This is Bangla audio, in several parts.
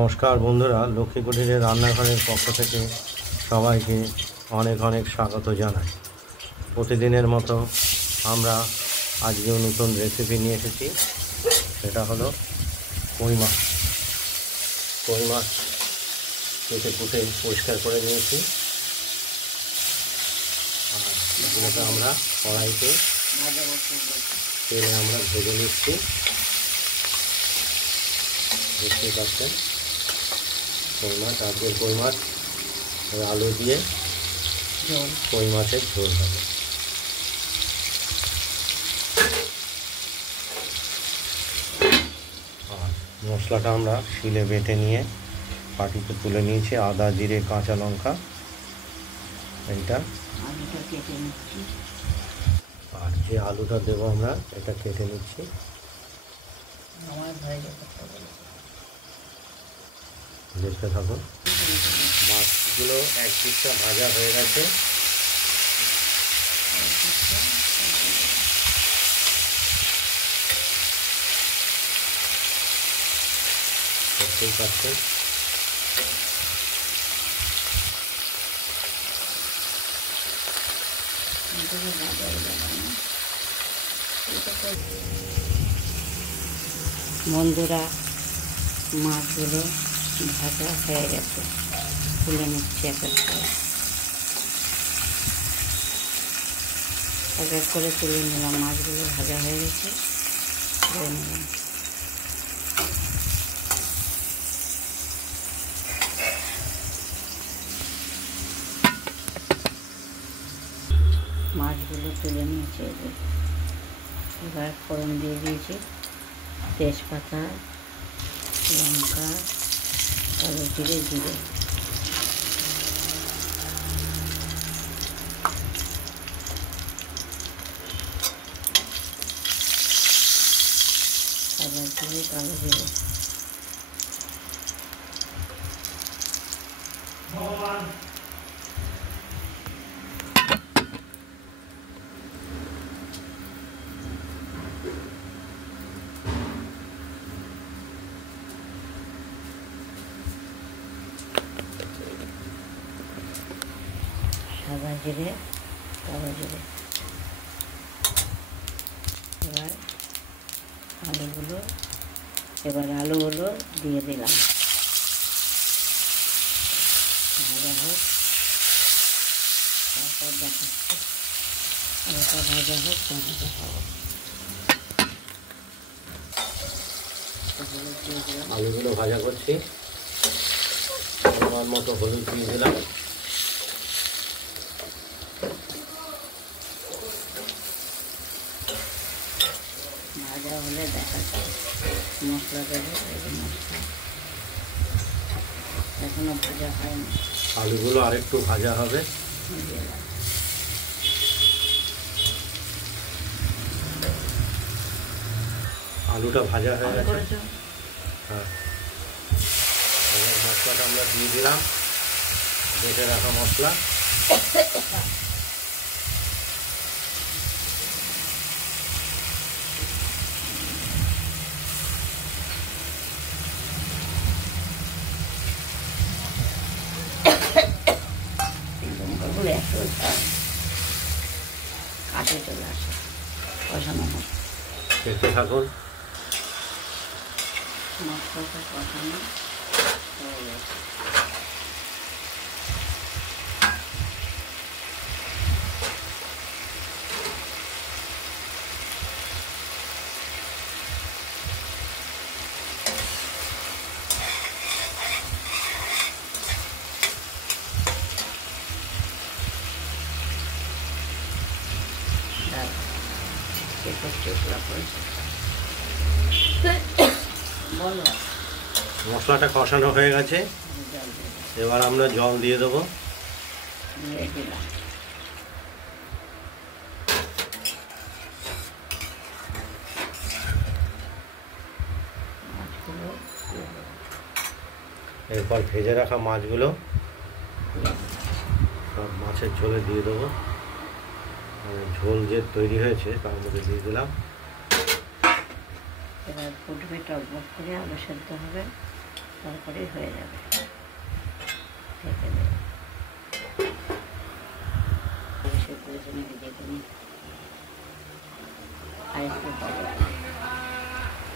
নমস্কার বন্ধুরা, লক্ষ্মী কুটিরের রান্নাঘরের পক্ষ থেকে সবাইকে অনেক অনেক স্বাগত জানাই। প্রতিদিনের মতো আমরা আজকেও নতুন রেসিপি নিয়ে এসেছি। সেটা হলো কই মাছ। কই মাছ কেটে কুটে পরিষ্কার করে নিয়েছি, আর এগুলোকে আমরা কড়াইতে তেলে আমরা ভেজে নিচ্ছি। দেখতে পাচ্ছেন কই মাছ, আজকের কই মাছ আলু দিয়ে কই মাছের ঝোল হবে। আর মশলাটা আমরা শিলে বেটে নিয়ে পাটিতে তুলে নিয়েছি। আদা, জিরে, কাঁচা লঙ্কা, এইটা। আর যে আলুটা দেবো আমরা, এটা কেটে নিচ্ছি। দেখতে থাকুন। মাছগুলো এক দিকটা ভাজা হয়ে গেছে। দেখতেই পাচ্ছেন। বন্ধুরা, মাছগুলো ভাজা হয়ে গেছে, তুলে নিচ্ছি এক এক করে। এক এক করে তুলে নিলাম। মাছগুলো ভাজা হয়ে গেছে, তুলে নিলাম। মাছগুলো তুলে নিয়েছি। এবার ফোড়ন দিয়ে দিয়েছি, তেজপাতা, লঙ্কা, কালো জিরে, সাদা জিরে, কালো জিরে। সাদা জিরে, কালো জিরে। এবার আলুগুলো দিয়ে দিলাম। ভাজা হোক, তারপর দেখাচ্ছি। আলুটা ভাজা হোক, তারপর দেখাবো। আলুগুলো ভাজা করছি। পরিমাণ মতো হলুদ দিয়ে দিলাম। ভাজা হলে দেখাচ্ছি। মশলা দেবো। মশলা এখনো ভাজা হয়নি। আলুগুলো আরেকটু ভাজা হবে। আলুটা ভাজা হয়ে গেছে। হ্যাঁ, মশলাটা আমরা দিয়ে দিলাম, বেটে রাখা মশলা। কাছে চলে আসে কষানো মশলা। দেখতে থাকুন। মশলাটা কষানো হয়ে গেছে। মশলাটা কষানো হয়ে গেছে। এবার আমরা জল দিয়ে দেবো। এরপর ভেজে রাখা মাছগুলো সব মাছের ঝোলে দিয়ে দেবো। ঝোল যে তৈরি হয়েছে তার মধ্যে দিয়ে দিলাম। এবার ফুটবে, টকবক করে আলু সেদ্ধ হবে। তারপরেই হয়ে যাবে। ঢেকে দেবো। সেদ্ধ হয়েছে নাকি দেখে নিই। আর একটু হবে।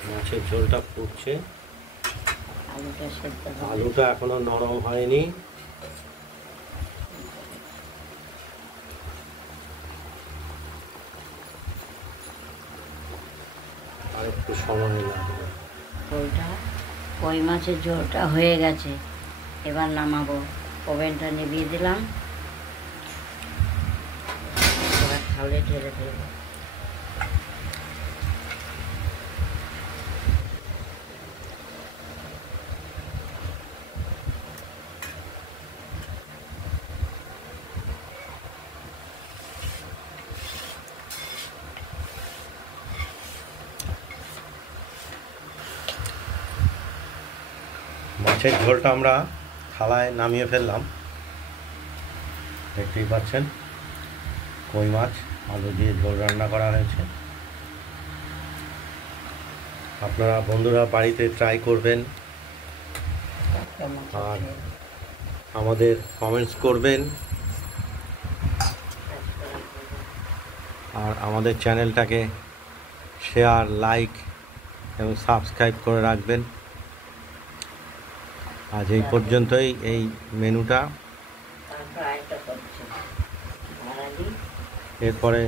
মাছের ঝোলটা ফুটছে, আলুটা সেদ্ধ হবে। আলুটা এখনো নরম হয়নি। আর একটু সময় লাগবে। ঝোলটা, কই মাছের ঝোলটা হয়ে গেছে। এবার নামাবো। ওভেনটা নিভিয়ে দিলাম। এবার থালে ঢেলে ফেলবো। মাছের ঝোলটা আমরা থালায় নামিয়ে ফেললাম। দেখতেই পাচ্ছেন কই মাছ আলু দিয়ে ঝোল রান্না করা হয়েছে। আপনারা বন্ধুরা বাড়িতে ট্রাই করবেন আর আমাদের কমেন্টস করবেন, আর আমাদের চ্যানেলটাকে শেয়ার, লাইক এবং সাবস্ক্রাইব করে রাখবেন। আজ এই পর্যন্তই এই মেনুটা। এরপরে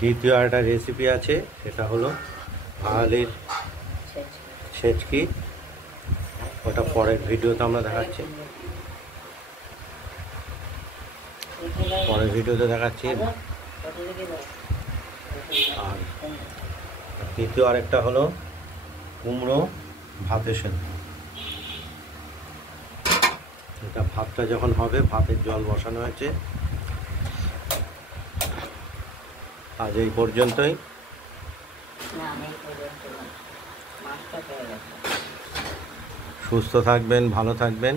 দ্বিতীয় একটা রেসিপি আছে, সেটা হলো ভাড়ালির ছেচকি। ওটা পরের ভিডিওতে আমরা দেখাচ্ছি, পরের ভিডিওতে দেখাচ্ছি। আর তৃতীয় আরেকটা হলো কুমড়ো ভাতে সেদ্ধ। এটা ভাতটা যখন হবে, ভাতের জল বসানো হয়েছে। আজ এই পর্যন্তই। সুস্থ থাকবেন, ভালো থাকবেন।